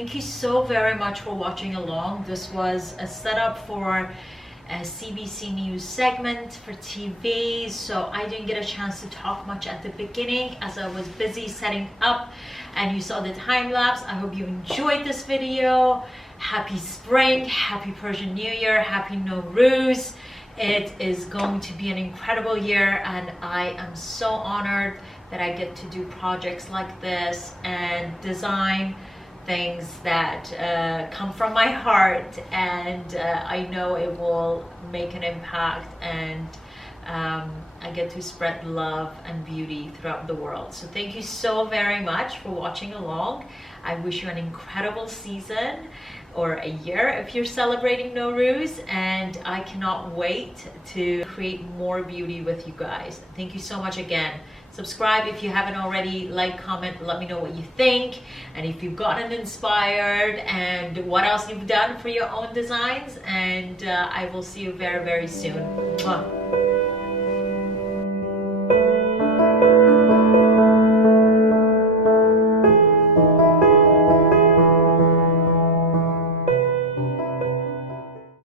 thank you so very much for watching along. This was a setup for a CBC News segment for TV, so I didn't get a chance to talk much at the beginning as I was busy setting up, and you saw the time lapse. I hope you enjoyed this video. Happy spring, happy Persian New Year, happy Norooz. It is going to be an incredible year, and I am so honored that I get to do projects like this and design things that come from my heart, and I know it will make an impact, and I get to spread love and beauty throughout the world. So thank you so very much for watching along. I wish you an incredible season or a year if you're celebrating Norooz, and I cannot wait to create more beauty with you guys. Thank you so much again. Subscribe if you haven't already, like, comment, let me know what you think, and if you've gotten inspired and what else you've done for your own designs, and I will see you very, very soon. Mwah.